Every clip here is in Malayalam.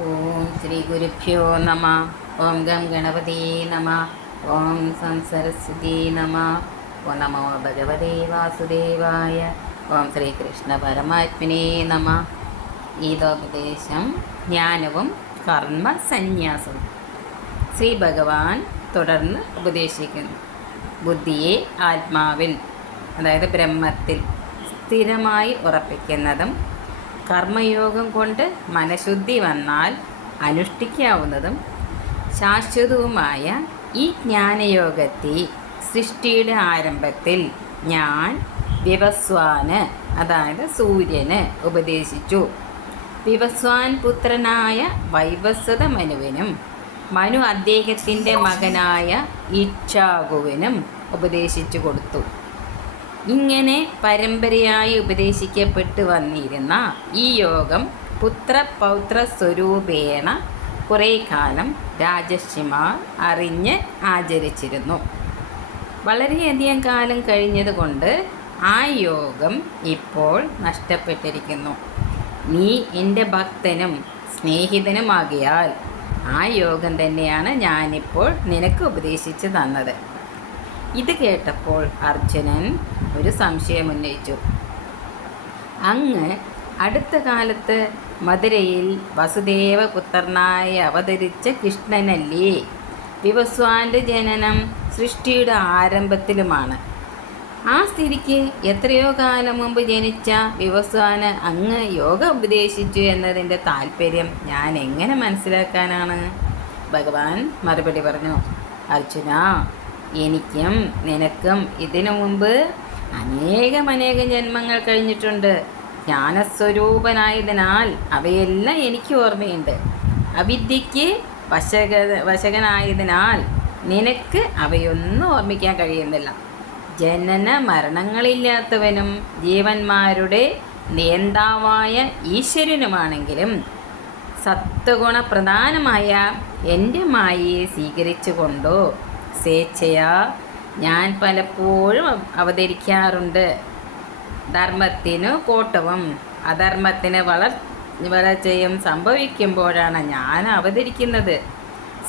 ഓം ശ്രീ ഗുരുഭ്യോ നമ. ഓം ഗം ഗണപതി നമ. ഓം സം സരസ്വതി നമ. ഓ നമോ ഭഗവതേ വാസുദേവായ. ഓം ശ്രീകൃഷ്ണ പരമാത്മനേ നമ. ഗീതോപദേശം ജ്ഞാനവും കർമ്മ സന്യാസവും ശ്രീ ഭഗവാൻ തുടർന്ന് ഉപദേശിക്കുന്നു. ബുദ്ധിയെ ആത്മാവിൽ അതായത് ബ്രഹ്മത്തിൽ സ്ഥിരമായി ഉറപ്പിക്കുന്നതും കർമ്മയോഗം കൊണ്ട് മനഃശുദ്ധി വന്നാൽ അനുഷ്ഠിക്കാവുന്നതും ശാശ്വതവുമായ ഈ ജ്ഞാനയോഗത്തെ സൃഷ്ടിയുടെ ആരംഭത്തിൽ ഞാൻ വിവസ്വാന് അതായത് സൂര്യന് ഉപദേശിച്ചു. വിവസ്വാൻ പുത്രനായ വൈവസ്വത മനുവിനും മനു അദ്ദേഹത്തിന്റെ മകനായ ഇച്ഛാകുവിനും ഉപദേശിച്ചു കൊടുത്തു. ഇങ്ങനെ പരമ്പരയായി ഉപദേശിക്കപ്പെട്ടു വന്നിരുന്ന ഈ യോഗം പുത്രപൗത്ര സ്വരൂപേണ കുറേ കാലം രാജർഷിമാർ അറിഞ്ഞ് ആചരിച്ചിരുന്നു. വളരെയധികം കാലം കഴിഞ്ഞതുകൊണ്ട് ആ യോഗം ഇപ്പോൾ നഷ്ടപ്പെട്ടിരിക്കുന്നു. നീ എന്റെ ഭക്തനും സ്നേഹിതനുമാകിയാൽ ആ യോഗം തന്നെയാണ് ഞാനിപ്പോൾ നിനക്ക് ഉപദേശിച്ചു തന്നത്. ഇത് കേട്ടപ്പോൾ അർജുനൻ ഒരു സംശയം ഉന്നയിച്ചു. അങ്ങ് അടുത്ത കാലത്ത് മധുരയിൽ വസുദേവപുത്രനായി അവതരിച്ച കൃഷ്ണനല്ലേ? വിവസ്വാന്റെ ജനനം സൃഷ്ടിയുടെ ആരംഭത്തിലുമാണ്. ആ സ്ഥിതിക്ക് എത്രയോ കാലം മുമ്പ് ജനിച്ച വിവസ്വാന് അങ്ങ് യോഗ ഉപദേശിച്ചു എന്നതിന്റെ താല്പര്യം ഞാൻ എങ്ങനെ മനസ്സിലാക്കാനാണ്? ഭഗവാൻ മറുപടി പറഞ്ഞു അർജുന എനിക്കും നിനക്കും ഇതിനു മുമ്പ് അനേകം അനേകം ജന്മങ്ങൾ കഴിഞ്ഞിട്ടുണ്ട്. ജ്ഞാനസ്വരൂപനായതിനാൽ അവയെല്ലാം എനിക്ക് ഓർമ്മയുണ്ട്. അവിദ്യയ്ക്ക് വശക വശകനായതിനാൽ നിനക്ക് അവയൊന്നും ഓർമ്മിക്കാൻ കഴിയുന്നില്ല. ജനന മരണങ്ങളില്ലാത്തവനും ജീവന്മാരുടെ നേന്താവായ ഈശ്വരനുമാണെങ്കിലും സത്വഗുണപ്രധാനമായ എന്റെ മായയെ സ്വീകരിച്ചുകൊണ്ടോ സ്വേച്ഛയാ. ഞാൻ പലപ്പോഴും അവതരിക്കാറുണ്ട്. ധർമ്മത്തിന് കോട്ടവും. അധർമ്മത്തിന് വളർ വളർച്ചയും സംഭവിക്കുമ്പോഴാണ് ഞാൻ അവതരിക്കുന്നത്.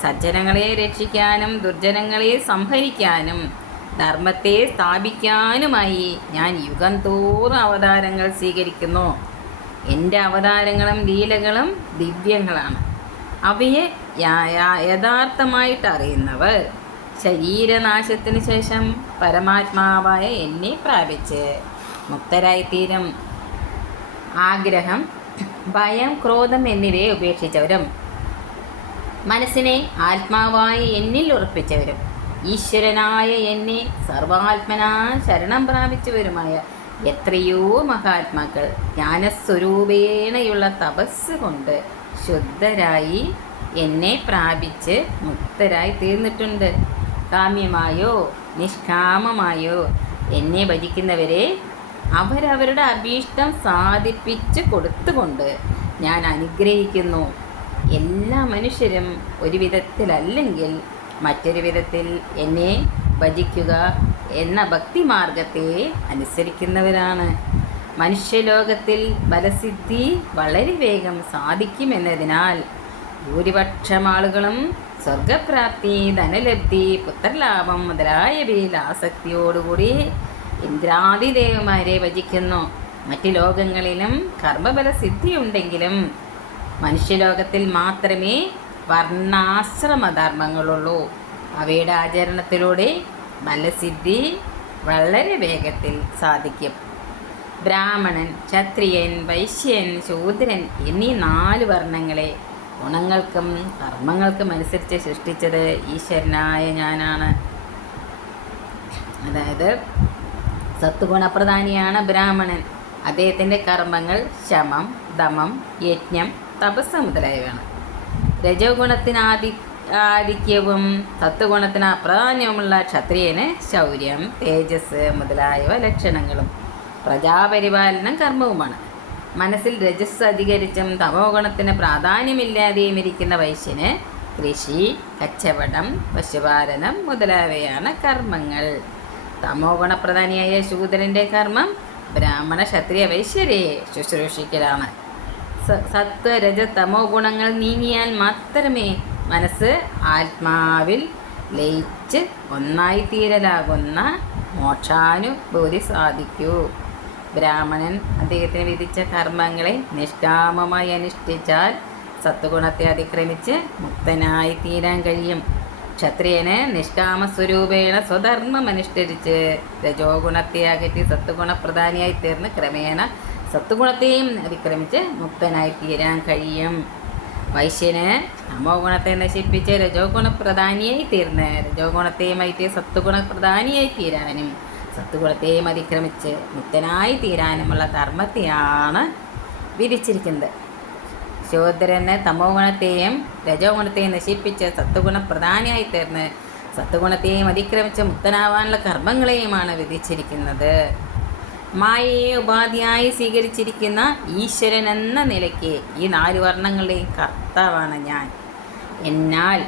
സജ്ജനങ്ങളെ രക്ഷിക്കാനും ദുർജനങ്ങളെ സംഹരിക്കാനും ധർമ്മത്തെ സ്ഥാപിക്കാനുമായി ഞാൻ യുഗം തോറും അവതാരങ്ങൾ സ്വീകരിക്കുന്നു. എന്റെ അവതാരങ്ങളും ലീലകളും ദിവ്യങ്ങളാണ്. അവയെ യഥാർത്ഥമായിട്ട് അറിയുന്നവർ ശരീരനാശത്തിന് ശേഷം പരമാത്മാവായ എന്നെ പ്രാപിച്ച് മുക്തരായിത്തീരും. ആഗ്രഹം ഭയം ക്രോധം എന്നിവയെ ഉപേക്ഷിച്ചവരും. മനസ്സിനെ ആത്മാവായി എന്നിൽ ഉറപ്പിച്ചവരും. ഈശ്വരനായ എന്നെ സർവാത്മനാ ശരണം പ്രാപിച്ചവരുമായ എത്രയോ മഹാത്മാക്കൾ ജ്ഞാനസ്വരൂപേണയുള്ള തപസ് കൊണ്ട് ശുദ്ധരായി എന്നെ പ്രാപിച്ച് മുക്തരായി തീർന്നിട്ടുണ്ട്. കാമ്യമായോ നിഷ്കാമമായോ എന്നെ ഭജിക്കുന്നവരെ അവരവരുടെ അഭീഷ്ടം സാധിപ്പിച്ച് കൊടുത്തുകൊണ്ട് ഞാൻ അനുഗ്രഹിക്കുന്നു. എല്ലാ മനുഷ്യരും ഒരു വിധത്തിലല്ലെങ്കിൽ മറ്റൊരു വിധത്തിൽ എന്നെ ഭജിക്കുക എന്ന ഭക്തിമാർഗത്തെ അനുസരിക്കുന്നവരാണ്. മനുഷ്യലോകത്തിൽ ബലസിദ്ധി വളരെ വേഗം സാധിക്കുമെന്നതിനാൽ ഭൂരിപക്ഷം ആളുകളും സ്വർഗപ്രാപ്തി ധനലബ്ധി പുത്രലാഭം മുതലായവയിൽ ആസക്തിയോടുകൂടി ഇന്ദ്രാദിദേവന്മാരെ ഭജിക്കുന്നു. മറ്റു ലോകങ്ങളിലും കർമ്മബല സിദ്ധിയുണ്ടെങ്കിലും മനുഷ്യലോകത്തിൽ മാത്രമേ വർണാശ്രമധർമ്മങ്ങളുള്ളൂ. അവയുടെ ആചരണത്തിലൂടെ ബലസിദ്ധി വളരെ വേഗത്തിൽ സാധിക്കും. ബ്രാഹ്മണൻ ക്ഷത്രിയൻ വൈശ്യൻ ശൂദ്രൻ എന്നീ നാല് വർണങ്ങളെ ഗുണങ്ങൾക്കും കർമ്മങ്ങൾക്കും അനുസരിച്ച് സൃഷ്ടിച്ചത് ഈശ്വരനായ ഞാനാണ്. അതായത് സത്വഗുണപ്രധാനിയാണ് ബ്രാഹ്മണൻ. അദ്ദേഹത്തിന്റെ കർമ്മങ്ങൾ ശമം ദമം യജ്ഞം തപസ് മുതലായവയാണ്. രജോ ഗുണത്തിന് ആധിക്യവും സത്വഗുണത്തിന് അപ്രാധാന്യവുമുള്ള ക്ഷത്രിയന് ശൗര്യം തേജസ് മുതലായവ ലക്ഷണങ്ങളും. പ്രജാപരിപാലനം കർമ്മവുമാണ്. മനസ്സിൽ രജസ് അധികരിച്ചും തമോ ഗുണത്തിന് പ്രാധാന്യമില്ലാതെയും ഇരിക്കുന്ന വൈശ്യന് കൃഷി കച്ചവടം പശുപാലനം മുതലായവയാണ് കർമ്മങ്ങൾ. തമോ ഗുണപ്രധാനിയായ ശൂദ്രന്റെ കർമ്മം ബ്രാഹ്മണ ക്ഷത്രിയ വൈശ്യരെ ശുശ്രൂഷിക്കലാണ്. സത്വ രജ തമോ ഗുണങ്ങൾ നീങ്ങിയാൽ മാത്രമേ മനസ്സ് ആത്മാവിൽ ലയിച്ച് ഒന്നായി തീരലാകുന്ന മോക്ഷാനുഭൂതി സാധിക്കൂ. ബ്രാഹ്മണൻ അദ്ദേഹത്തിന് വിധിച്ച കർമ്മങ്ങളെ നിഷ്കാമമായി അനുഷ്ഠിച്ചാൽ സത്വഗുണത്തെ അതിക്രമിച്ച് മുക്തനായി തീരാൻ കഴിയും. ക്ഷത്രിയന് നിഷ്കാമ സ്വരൂപേണ സ്വധർമ്മം അനുഷ്ഠിച്ച് രജോ ഗുണത്തെ അകറ്റി സത്വഗുണപ്രധാനിയായി തീർന്ന് ക്രമേണ സത്വഗുണത്തെയും അതിക്രമിച്ച് മുക്തനായി തീരാൻ കഴിയും. വൈശ്യന് തമോ ഗുണത്തെ നശിപ്പിച്ച് രജോ ഗുണപ്രധാനിയായി തീർന്ന് രജോ ഗുണത്തെയും അയറ്റി സത്വഗുണപ്രധാനിയായി തീരാനും സത്വഗുണത്തെയും അതിക്രമിച്ച് മുക്തനായി തീരാനുമുള്ള ധർമ്മത്തെയാണ് വിരിച്ചിരിക്കുന്നത് ശൂദ്രന് തമോ ഗുണത്തെയും രജോ ഗുണത്തെയും നശിപ്പിച്ച് സത്വഗുണ പ്രധാനിയായി തീർന്ന് സത്വഗുണത്തെയും അതിക്രമിച്ച് മുക്തനാവാനുള്ള കർമ്മങ്ങളെയുമാണ് വിധിച്ചിരിക്കുന്നത്. മായയെ ഉപാധിയായി സ്വീകരിച്ചിരിക്കുന്ന ഈശ്വരൻ എന്ന നിലയ്ക്ക് ഈ നാല് വർണങ്ങളുടെയും കർത്താവാണ് ഞാൻ. എന്നാൽ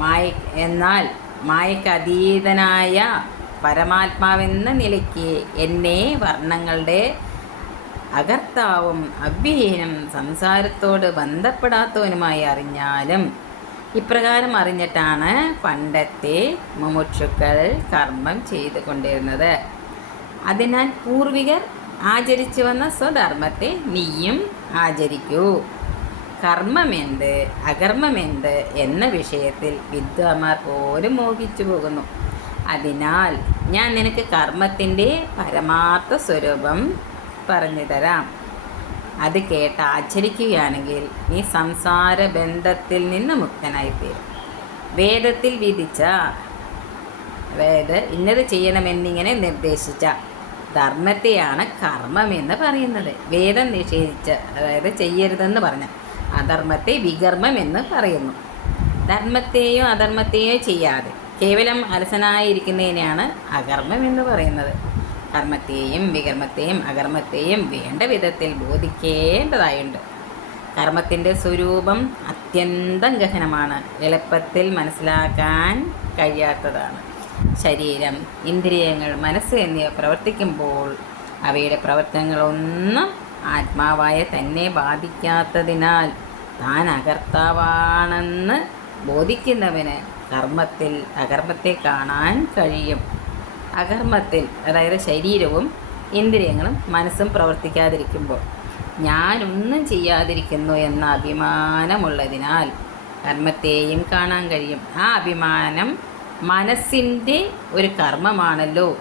മായ എന്നാൽ മായക്ക് അതീതനായ പരമാത്മാവെന്ന നിലയ്ക്ക് എന്നെ വർണങ്ങളുടെ അകർത്താവും അവ്യഹീനം സംസാരത്തോട് ബന്ധപ്പെടാത്തവനുമായി അറിഞ്ഞാലും ഇപ്രകാരം അറിഞ്ഞിട്ടാണ് പണ്ടത്തെ മുമുക്ഷുക്കൾ കർമ്മം ചെയ്തു കൊണ്ടിരുന്നത്. അതിനാൽ പൂർവികർ ആചരിച്ചു വന്ന സ്വധർമ്മത്തെ നീയും ആചരിക്കൂ. കർമ്മമെന്ത് അകർമ്മമെന്ത് എന്ന വിഷയത്തിൽ വിദ്വാന്മാർ പോലും മോഹിച്ചു പോകുന്നു. അതിനാൽ ഞാൻ നിനക്ക് കർമ്മത്തിന്റെ പരമാർത്ഥ സ്വരൂപം പറഞ്ഞു തരാം. അത് കേട്ട് ആചരിക്കുകയാണെങ്കിൽ നീ സംസാര ബന്ധത്തിൽ നിന്ന് മുക്തനായിത്തീരും. വേദത്തിൽ വിധിച്ച അതായത് ഇന്നത് ചെയ്യണമെന്നിങ്ങനെ നിർദ്ദേശിച്ച ധർമ്മത്തെയാണ് കർമ്മമെന്ന് പറയുന്നത്. വേദം നിഷേധിച്ച അതായത് ചെയ്യരുതെന്ന് പറഞ്ഞ അധർമ്മത്തെ വികർമ്മം എന്ന് പറയുന്നു. ധർമ്മത്തെയോ അധർമ്മത്തെയോ ചെയ്യാതെ കേവലം അലസനായിരിക്കുന്നതിനെയാണ് അകർമ്മം എന്ന് പറയുന്നത്. കർമ്മത്തെയും വികർമ്മത്തെയും അകർമ്മത്തെയും വേണ്ട വിധത്തിൽ ബോധിക്കേണ്ടതായുണ്ട്. കർമ്മത്തിന്റെ സ്വരൂപം അത്യന്തം ഗഹനമാണ്. എളുപ്പത്തിൽ മനസ്സിലാക്കാൻ കഴിയാത്തതാണ്. ശരീരം ഇന്ദ്രിയങ്ങൾ മനസ്സ് എന്നിവ പ്രവർത്തിക്കുമ്പോൾ അവയുടെ പ്രവർത്തനങ്ങളൊന്നും ആത്മാവായ തന്നെ ബാധിക്കാത്തതിനാൽ താൻ അകർത്താവാണെന്ന് ബോധിക്കുന്നവന് കർമ്മത്തിൽ അകർമ്മത്തെ കാണാൻ കഴിയും. അകർമ്മത്തിൽ അതായത് ശരീരവും ഇന്ദ്രിയങ്ങളും മനസ്സും പ്രവർത്തിക്കാതിരിക്കുമ്പോൾ ഞാനൊന്നും ചെയ്യാതിരിക്കുന്നു എന്ന അഭിമാനമുള്ളതിനാൽ കർമ്മത്തെയും കാണാൻ കഴിയും. ആ അഭിമാനം മനസ്സിന്റെ ഒരു കർമ്മമാണല്ലോ.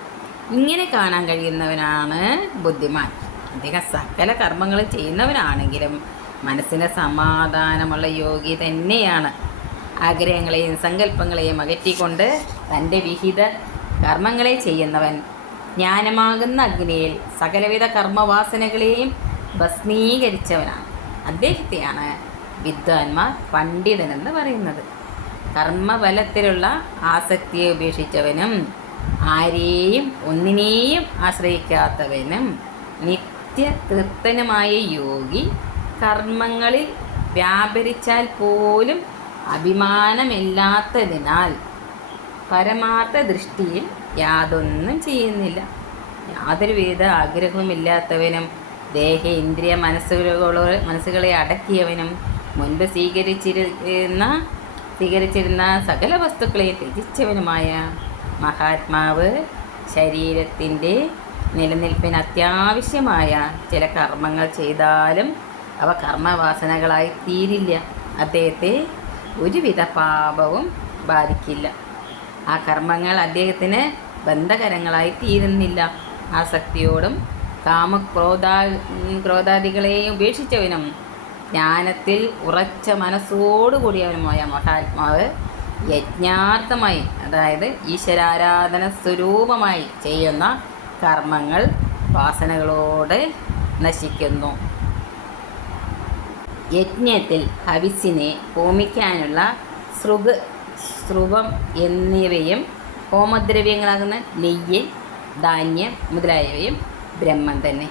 ഇങ്ങനെ കാണാൻ കഴിയുന്നവനാണ് ബുദ്ധിമാൻ. അദ്ദേഹം സകല കർമ്മങ്ങളും ചെയ്യുന്നവനാണെങ്കിലും മനസ്സിന് സമാധാനമുള്ള യോഗി തന്നെയാണ്. ആഗ്രഹങ്ങളെയും സങ്കല്പങ്ങളെയും അകറ്റിക്കൊണ്ട് തന്റെ വിഹിത കർമ്മങ്ങളെ ചെയ്യുന്നവൻ. ജ്ഞാനമാകുന്ന അഗ്നിയിൽ സകലവിധ കർമ്മവാസനകളെയും ഭസ്മീകരിച്ചവനാണ്. അദ്ദേഹത്തെയാണ് വിദ്വാൻമാർ പണ്ഡിതനെന്ന് പറയുന്നത്. കർമ്മബലത്തിലുള്ള ആസക്തിയെ ഉപേക്ഷിച്ചവനും ആരെയും ഒന്നിനെയും ആശ്രയിക്കാത്തവനും നിത്യ തൃപ്തനുമായ യോഗി കർമ്മങ്ങളിൽ വ്യാപരിച്ചാൽ പോലും അഭിമാനമില്ലാത്തതിനാൽ പരമാർത്ഥ ദൃഷ്ടിയിൽ യാതൊന്നും ചെയ്യുന്നില്ല. യാതൊരു വിധ ആഗ്രഹവുമില്ലാത്തവനും ദേഹ ഇന്ദ്രിയ മനസ്സുകളോ മനസ്സുകളെ അടക്കിയവനും മുൻപ് സ്വീകരിച്ചിരുന്ന സ്വീകരിച്ചിരുന്ന സകല വസ്തുക്കളെ ത്യജിച്ചവനുമായ മഹാത്മാവ് ശരീരത്തിന്റെ നിലനിൽപ്പിന് അത്യാവശ്യമായ ചില കർമ്മങ്ങൾ ചെയ്താലും അവ കർമ്മവാസനകളായി തീരില്ല അദ്ദേഹത്തെ ഒരുവിധ പാപവും ബാധിക്കില്ല. ആ കർമ്മങ്ങൾ അദ്ദേഹത്തിന് ബന്ധകരങ്ങളായി തീരുന്നില്ല. ആസക്തിയോടും കാമക്രോധാ ക്രോധാദികളെയും ഉപേക്ഷിച്ചവനും ജ്ഞാനത്തിൽ ഉറച്ച മനസ്സോടുകൂടിയവനുമായ മഹാത്മാവ് യജ്ഞാർത്ഥമായി അതായത് ഈശ്വരാരാധന സ്വരൂപമായി ചെയ്യുന്ന കർമ്മങ്ങൾ വാസനകളോട് നശിക്കുന്നു. യജ്ഞത്തിൽ ഹവിസിനെ ഹോമിക്കാനുള്ള സൃഗ് സ്രുവം എന്നിവയും ഹോമദ്രവ്യങ്ങളാകുന്ന നെയ്യ് ധാന്യം മുതലായവയും ബ്രഹ്മം തന്നെ.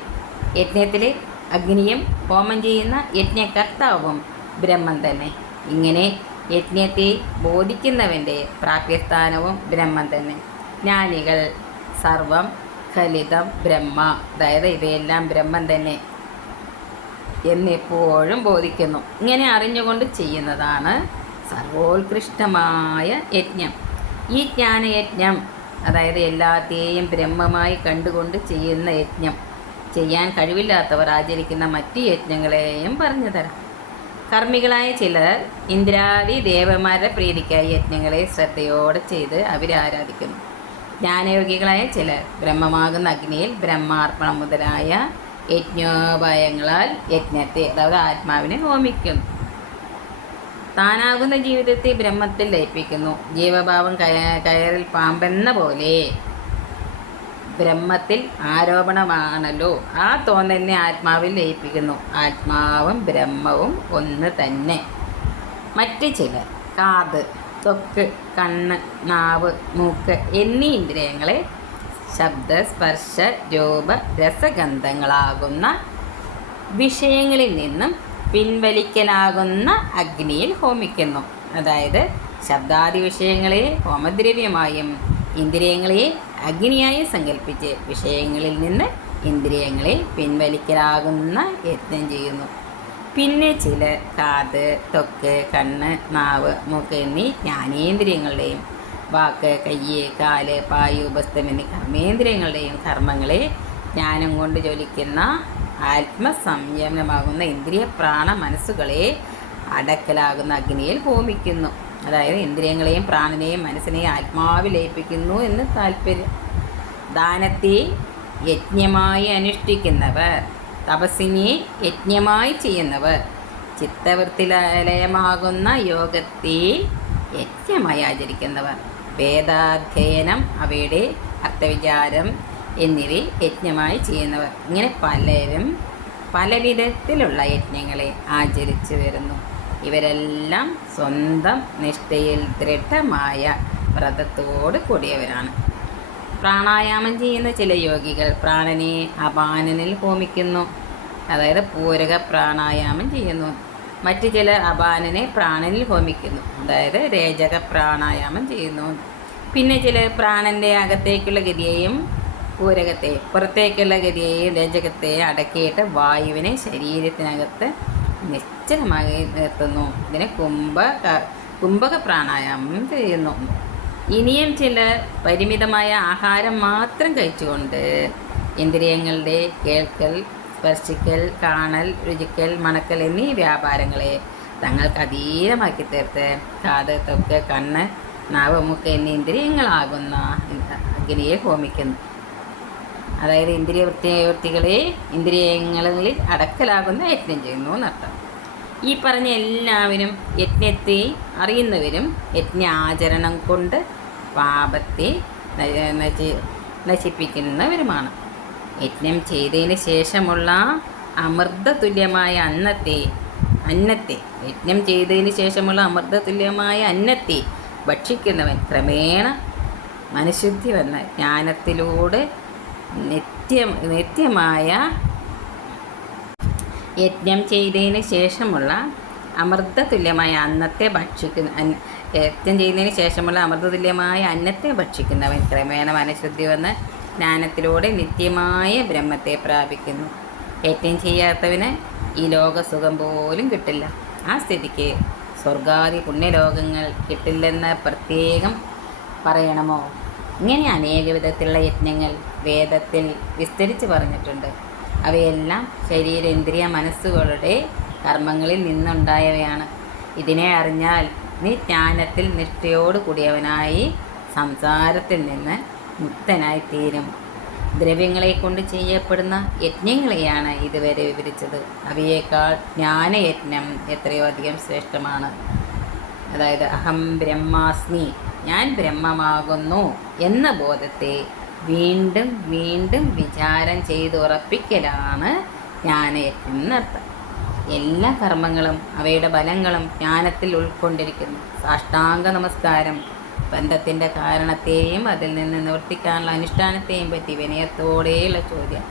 യജ്ഞത്തിലെ അഗ്നിയും ഹോമം ചെയ്യുന്ന യജ്ഞകർത്താവും ബ്രഹ്മം തന്നെ. ഇങ്ങനെ യജ്ഞത്തെ ബോധിക്കുന്നവന്റെ പ്രാപ്യസ്ഥാനവും ബ്രഹ്മം തന്നെ. ജ്ഞാനികൾ സർവം ഖലിതം ബ്രഹ്മ അതായത് ഇവയെല്ലാം ബ്രഹ്മം തന്നെ. എന്നെപ്പോഴും ബോധിക്കുന്നു. ഇങ്ങനെ അറിഞ്ഞുകൊണ്ട് ചെയ്യുന്നതാണ് സർവോത്കൃഷ്ടമായ യജ്ഞം. ഈ ജ്ഞാനയജ്ഞം അതായത് എല്ലാത്തെയും ബ്രഹ്മമായി കണ്ടുകൊണ്ട് ചെയ്യുന്ന യജ്ഞം ചെയ്യാൻ കഴിവില്ലാത്തവർ ആചരിക്കുന്ന മറ്റ് യജ്ഞങ്ങളെയും പറഞ്ഞു തരാം. കർമ്മികളായ ചിലർ ഇന്ദ്രാദി ദേവന്മാരുടെ പ്രീതിക്കായി യജ്ഞങ്ങളെ ശ്രദ്ധയോടെ ചെയ്ത് അവരെ ആരാധിക്കുന്നു ജ്ഞാനയോഗികളായ ചിലർ ബ്രഹ്മമാകുന്ന അഗ്നിയിൽ ബ്രഹ്മാർപ്പണം മുതലായ യജ്ഞോപായങ്ങളാൽ യജ്ഞത്തെ അതായത് ആത്മാവിനെ ഹോമിക്കുന്നു താനാകുന്ന ജീവിതത്തെ ബ്രഹ്മത്തിൽ ലയിപ്പിക്കുന്നു. ജീവഭാവം കയ കയറിൽ പാമ്പെന്ന പോലെ ബ്രഹ്മത്തിൽ ആരോപണമാണല്ലോ. ആ തോന്നലിനെ ആത്മാവിൽ ലയിപ്പിക്കുന്നു. ആത്മാവും ബ്രഹ്മവും ഒന്ന് തന്നെ. മറ്റ് ചിലർ കാത് ത്വക്ക് കണ്ണ് നാവ് മൂക്ക് എന്നീ ഇന്ദ്രിയങ്ങളെ ശബ്ദ സ്പർശ രൂപ രസഗന്ധങ്ങളാകുന്ന വിഷയങ്ങളിൽ നിന്നും പിൻവലിക്കലാകുന്ന അഗ്നിയിൽ ഹോമിക്കുന്നു. അതായത് ശബ്ദാദി വിഷയങ്ങളെ ഹോമദ്രവ്യമായും ഇന്ദ്രിയങ്ങളെ അഗ്നിയായി സങ്കല്പിച്ച് വിഷയങ്ങളിൽ നിന്ന് ഇന്ദ്രിയങ്ങളെ പിൻവലിക്കലാകുന്ന യത്നം ചെയ്യുന്നു. പിന്നെ ചില കാത് തൊക്ക് കണ്ണ് നാവ് മൂക്ക് എന്നീ ജ്ഞാനേന്ദ്രിയങ്ങളുടെയും വാക്ക് കയ്യ് കാൽ പായു ഉപസ്ഥം എന്നീ കർമ്മേന്ദ്രിയങ്ങളുടെയും കർമ്മങ്ങളെ ജ്ഞാനം കൊണ്ട് ജ്വലിക്കുന്ന ആത്മസംയമനമാകുന്ന ഇന്ദ്രിയ പ്രാണ മനസ്സുകളെ അടക്കലാകുന്ന അഗ്നിയിൽ ഹോമിക്കുന്നു. അതായത് ഇന്ദ്രിയങ്ങളെയും പ്രാണനെയും മനസ്സിനെയും ആത്മാവിൽ ലയിപ്പിക്കുന്നു എന്ന് താല്പര്യം. ദാനത്തെ യജ്ഞമായി അനുഷ്ഠിക്കുന്നവർ തപസ്സിനെ യജ്ഞമായി ചെയ്യുന്നവർ ചിത്തവൃത്തിലയമാകുന്ന യോഗത്തെ യജ്ഞമായി ആചരിക്കുന്നവർ. വേദാധ്യയനം അവയുടെ അർത്ഥവിചാരം എന്നിവയെ യജ്ഞമായി ചെയ്യുന്നവർ. ഇങ്ങനെ പലരും പല വിധത്തിലുള്ള യജ്ഞങ്ങളെ ആചരിച്ചു വരുന്നു. ഇവരെല്ലാം സ്വന്തം നിഷ്ഠയിൽ ദൃഢമായ വ്രതത്തോട് കൂടിയവരാണ്. പ്രാണായാമം ചെയ്യുന്ന ചില യോഗികൾ പ്രാണനെ അപാനനിൽ ഹോമിക്കുന്നു. അതായത് പൂരക പ്രാണായാമം ചെയ്യുന്നു. മറ്റു ചില അപാനനെ പ്രാണനിൽ ഹോമിക്കുന്നു. അതായത് രേചക പ്രാണായാമം ചെയ്യുന്നു. പിന്നെ ചില പ്രാണന്റെ അകത്തേക്കുള്ള ഗതിയെയും പൂരകത്തെ പുറത്തേക്കുള്ള ഗതിയെയും രേചകത്തെ അടക്കിയിട്ട് വായുവിനെ ശരീരത്തിനകത്ത് നിശ്ചലമായി നിർത്തുന്നു. ഇതിനെ കുംഭ കുംഭക പ്രാണായാമം ചെയ്യുന്നു. ഇനിയും ചില പരിമിതമായ ആഹാരം മാത്രം കഴിച്ചുകൊണ്ട് ഇന്ദ്രിയങ്ങളുടെ കേൾക്കൽ സ്പർശിക്കൽ കാണൽ രുചിക്കൽ മണക്കൽ എന്നീ വ്യാപാരങ്ങളെ തങ്ങൾക്ക് അധീനമാക്കി തീർത്ത് കാത് തൊക്ക് കണ്ണ് നാവ് മൂക്ക് എന്നീ ഇന്ദ്രിയങ്ങളാകുന്ന അഗ്നിയെ ഹോമിക്കുന്നു. അതായത് ഇന്ദ്രിയ വൃത്തികളെ ഇന്ദ്രിയങ്ങളിൽ അടക്കലാകുന്ന യജ്ഞം ചെയ്യുന്നു എന്നർത്ഥം. ഈ പറഞ്ഞ എല്ലാവരും യജ്ഞത്തെ അറിയുന്നവരും യജ്ഞ ആചരണം കൊണ്ട് പാപത്തെ നശി നശിപ്പിക്കുന്നവരുമാണ്. യജ്ഞം ചെയ്തതിന് ശേഷമുള്ള അമൃത തുല്യമായ അന്നത്തെ അന്നത്തെ യജ്ഞം ചെയ്തതിന് ശേഷമുള്ള അമൃത തുല്യമായ അന്നത്തെ ഭക്ഷിക്കുന്നവൻ ക്രമേണ മനഃശുദ്ധി വന്ന ജ്ഞാനത്തിലൂടെ നിത്യം നിത്യമായ യജ്ഞം ചെയ്തതിന് ശേഷമുള്ള അമൃത തുല്യമായ അന്നത്തെ ഭക്ഷിക്കുന്ന യജ്ഞം ചെയ്തതിന് ശേഷമുള്ള അമൃത തുല്യമായ അന്നത്തെ ഭക്ഷിക്കുന്നവൻ ക്രമേണ മനഃശുദ്ധി വന്ന് ജ്ഞാനത്തിലൂടെ നിത്യമായ ബ്രഹ്മത്തെ പ്രാപിക്കുന്നു. യജ്ഞം ചെയ്യാത്തവന് ഈ ലോകസുഖം പോലും കിട്ടില്ല. ആ സ്ഥിതിക്ക് സ്വർഗാദി പുണ്യലോകങ്ങൾ കിട്ടില്ലെന്ന് പ്രത്യേകം പറയണമോ? ഇങ്ങനെ അനേക വിധത്തിലുള്ള യജ്ഞങ്ങൾ വേദത്തിൽ വിസ്തരിച്ച് പറഞ്ഞിട്ടുണ്ട്. അവയെല്ലാം ശരീരേന്ദ്രിയ മനസ്സുകളുടെ കർമ്മങ്ങളിൽ നിന്നുണ്ടായവയാണ്. ഇതിനെ അറിഞ്ഞാൽ നീ ജ്ഞാനത്തിൽ നിഷ്ഠയോട് കൂടിയവനായി സംസാരത്തിൽ നിന്ന് മുക്തനായി തീരും ദ്രവ്യങ്ങളെ കൊണ്ട് ചെയ്യപ്പെടുന്ന യജ്ഞങ്ങളെയാണ് ഇതുവരെ വിവരിച്ചത്. അവയേക്കാൾ ജ്ഞാനയജ്ഞം എത്രയോ അധികം ശ്രേഷ്ഠമാണ്. അതായത് അഹം ബ്രഹ്മാസ്മി ഞാൻ ബ്രഹ്മമാകുന്നു എന്ന ബോധത്തെ വീണ്ടും വീണ്ടും വിചാരം ചെയ്തുറപ്പിക്കലാണ് ജ്ഞാനയജ്ഞം എന്നർത്ഥം. എല്ലാ കർമ്മങ്ങളും അവയുടെ ഫലങ്ങളും ജ്ഞാനത്തിൽ ഉൾക്കൊണ്ടിരിക്കുന്നു. സാഷ്ടാംഗ നമസ്കാരം ബന്ധത്തിന്റെ കാരണത്തെയും അതിൽ നിന്ന് നിവർത്തിക്കാനുള്ള അനുഷ്ഠാനത്തെയും പറ്റി വിനയത്തോടെയുള്ള ചോദ്യം.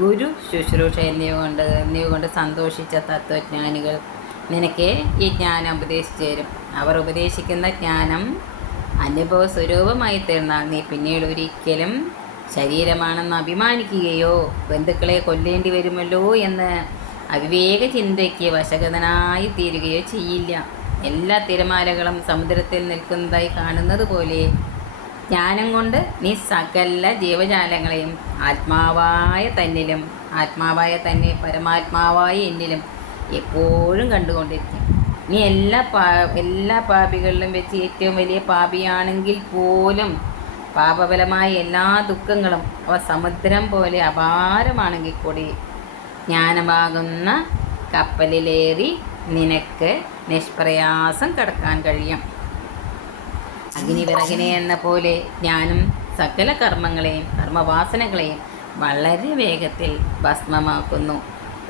ഗുരു ശുശ്രൂഷ എന്നിവ കൊണ്ട് എന്നിവ കൊണ്ട് സന്തോഷിച്ച തത്വജ്ഞാനികൾ നിനക്ക് ഈ ജ്ഞാനം ഉപദേശിച്ചു തരും. അവർ ഉപദേശിക്കുന്ന ജ്ഞാനം അനുഭവ സ്വരൂപമായി തീർന്നാൽ നീ പിന്നീട് ഒരിക്കലും ശരീരമാണെന്ന് അഭിമാനിക്കുകയോ ബന്ധുക്കളെ കൊല്ലേണ്ടി വരുമല്ലോ എന്ന് അവിവേക ചിന്തയ്ക്ക് വശഗതനായി തീരുകയോ ചെയ്യില്ല. എല്ലാ തിരമാലകളും സമുദ്രത്തിൽ നിൽക്കുന്നതായി കാണുന്നത് പോലെ ജ്ഞാനം കൊണ്ട് നീ സകല ജീവജാലങ്ങളെയും ആത്മാവായ തന്നിലും ആത്മാവായ തന്നെ പരമാത്മാവായ എന്നിലും എപ്പോഴും കണ്ടുകൊണ്ടിരിക്കും. നീ എല്ലാ പാ എല്ലാ പാപികളിലും വെച്ച് ഏറ്റവും വലിയ പാപിയാണെങ്കിൽ പോലും പാപബലമായ എല്ലാ ദുഃഖങ്ങളും അവ സമുദ്രം പോലെ അപാരമാണെങ്കിൽ കൂടി ജ്ഞാനമാകുന്ന കപ്പലിലേറി നിനക്ക് നിഷ്പ്രയാസം കടക്കാൻ കഴിയും. അഗ്നി വിറകിനെ എന്ന പോലെ ഞാനും സകല കർമ്മങ്ങളെയും കർമ്മവാസനകളെയും വളരെ വേഗത്തിൽ ഭസ്മമാക്കുന്നു.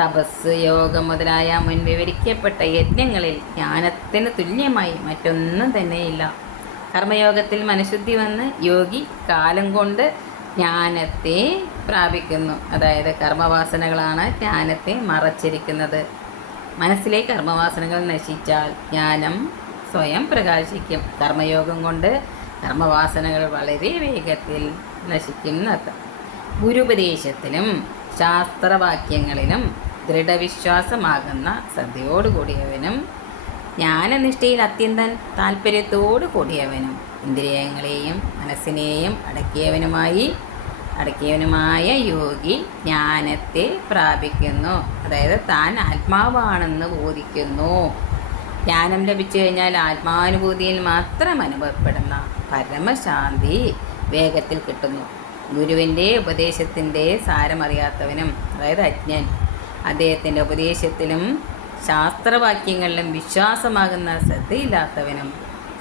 തപസ് യോഗം മുതലായ മുൻവിവരിക്കപ്പെട്ട യജ്ഞങ്ങളിൽ ജ്ഞാനത്തിന് തുല്യമായി മറ്റൊന്നും തന്നെയില്ല. കർമ്മയോഗത്തിൽ മനഃശുദ്ധി വന്ന് യോഗി കാലം കൊണ്ട് ജ്ഞാനത്തെ പ്രാപിക്കുന്നു. അതായത് കർമ്മവാസനകളാണ് ജ്ഞാനത്തെ മറച്ചിരിക്കുന്നത്. മനസ്സിലെ കർമ്മവാസനകൾ നശിച്ചാൽ ജ്ഞാനം സ്വയം പ്രകാശിക്കും. കർമ്മയോഗം കൊണ്ട് കർമ്മവാസനകൾ വളരെ വേഗത്തിൽ നശിക്കുന്നത്ര ഗുരുപദേശത്തിലും ശാസ്ത്രവാക്യങ്ങളിലും ദൃഢവിശ്വാസമാകുന്ന ശ്രദ്ധയോടുകൂടിയവനും ജ്ഞാനനിഷ്ഠയിൽ അത്യന്തം താല്പര്യത്തോടു കൂടിയവനും ഇന്ദ്രിയങ്ങളെയും മനസ്സിനെയും അടക്കിയവനുമായി അടക്കിയവനുമായ യോഗി ജ്ഞാനത്തെ പ്രാപിക്കുന്നു. അതായത് താൻ ആത്മാവാണെന്ന് ബോധിക്കുന്നു. ജ്ഞാനം ലഭിച്ചു കഴിഞ്ഞാൽ ആത്മാനുഭൂതിയിൽ മാത്രം അനുഭവപ്പെടുന്ന പരമശാന്തി വേഗത്തിൽ കിട്ടുന്നു. ഗുരുവിന്റെ ഉപദേശത്തിന്റെ സാരമറിയാത്തവനും അതായത് അജ്ഞൻ അദ്ദേഹത്തിന്റെ ഉപദേശത്തിലും ശാസ്ത്രവാക്യങ്ങളിലും വിശ്വാസമാകുന്ന ശ്രദ്ധയില്ലാത്തവനും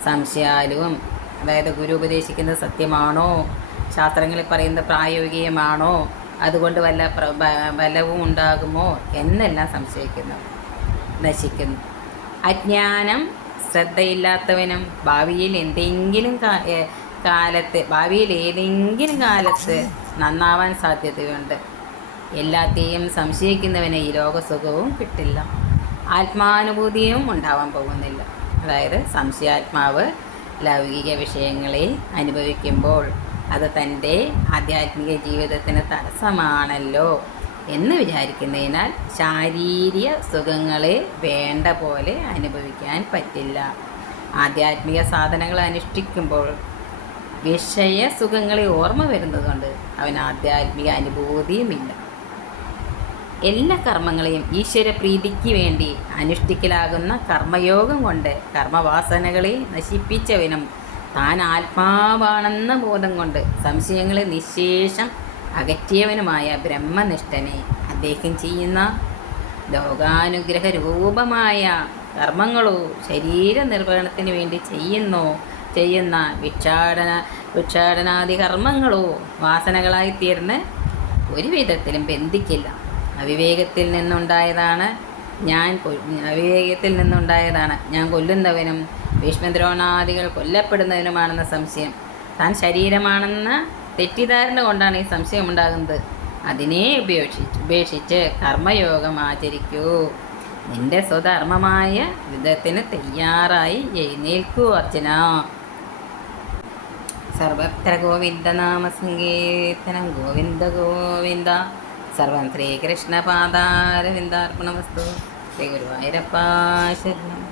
സംശയാലുവും അതായത് ഗുരു ഉപദേശിക്കുന്നത് സത്യമാണോ? ശാസ്ത്രങ്ങളിൽ പറയുന്നത് പ്രായോഗികമാണോ? അതുകൊണ്ട് വല്ല ബലവും ഉണ്ടാകുമോ? എന്നെല്ലാം സംശയിക്കുന്നു. നശിക്കുന്നു. അജ്ഞാനം ശ്രദ്ധയില്ലാത്തവനും ഭാവിയിൽ എന്തെങ്കിലും കാലത്ത് ഭാവിയിൽ ഏതെങ്കിലും കാലത്ത് നന്നാവാൻ സാധ്യതയുണ്ട്. എല്ലാത്തെയും സംശയിക്കുന്നവന് ഈ ലോകസുഖവും കിട്ടില്ല. ആത്മാനുഭൂതിയും ഉണ്ടാവാൻ പോകുന്നില്ല. അതായത് സംശയാത്മാവ് ലൗകിക വിഷയങ്ങളെ അനുഭവിക്കുമ്പോൾ അത് തന്റെ ആധ്യാത്മിക ജീവിതത്തിന് തടസ്സമാണല്ലോ എന്ന് വിചാരിക്കുന്നതിനാൽ ശാരീരിക സുഖങ്ങളെ വേണ്ട പോലെ അനുഭവിക്കാൻ പറ്റില്ല. ആധ്യാത്മിക സാധനങ്ങൾ അനുഷ്ഠിക്കുമ്പോൾ വിഷയ സുഖങ്ങളെ ഓർമ്മ വരുന്നതുകൊണ്ട് അവൻ ആധ്യാത്മിക അനുഭൂതിയുമില്ല. എല്ലാ കർമ്മങ്ങളെയും ഈശ്വര പ്രീതിക്ക് വേണ്ടി അനുഷ്ഠിക്കലാകുന്ന കർമ്മയോഗം കൊണ്ട് കർമ്മവാസനകളെ നശിപ്പിച്ചവനും താൻ ആത്മാവാണെന്ന ബോധം കൊണ്ട് സംശയങ്ങളെ നിശേഷം അകറ്റിയവനുമായ ബ്രഹ്മനിഷ്ഠനെ അദ്ദേഹം ചെയ്യുന്ന ലോകാനുഗ്രഹ രൂപമായ കർമ്മങ്ങളോ ശരീര നിർവഹണത്തിന് വേണ്ടി ചെയ്യുന്നോ ചെയ്യുന്ന ഭിക്ഷാടന ഭിക്ഷാടനാദി കർമ്മങ്ങളോ വാസനകളായി തീർന്ന് ഒരു വിധത്തിലും ബന്ധിക്കില്ല. അവിവേകത്തിൽ നിന്നുണ്ടായതാണ് ഞാൻ അവിവേകത്തിൽ നിന്നുണ്ടായതാണ്. ഞാൻ കൊല്ലുന്നവനും ഭീഷ്മദ്രോണാദികൾ കൊല്ലപ്പെടുന്നവനുമാണെന്ന സംശയം. താൻ ശരീരമാണെന്ന തെറ്റിദ്ധാരണ കൊണ്ടാണ് ഈ സംശയം ഉണ്ടാകുന്നത് അതിനെ ഉപേക്ഷിച്ച് ഉപേക്ഷിച്ച് കർമ്മയോഗം ആചരിക്കൂ. നിന്റെ സ്വധർമ്മമായ യുദ്ധത്തിന് തയ്യാറായി എഴുന്നേൽക്കൂ അർജുന. സർവത്ര ഗോവിന്ദനാമ സങ്കീർത്തനം. ഗോവിന്ദ ഗോവിന്ദ. സർവം ശ്രീകൃഷ്ണപാദാരവിന്ദാർപ്പണമസ്തു. ശ്രീ ഗുരുവായൂരപ്പ ശരണം.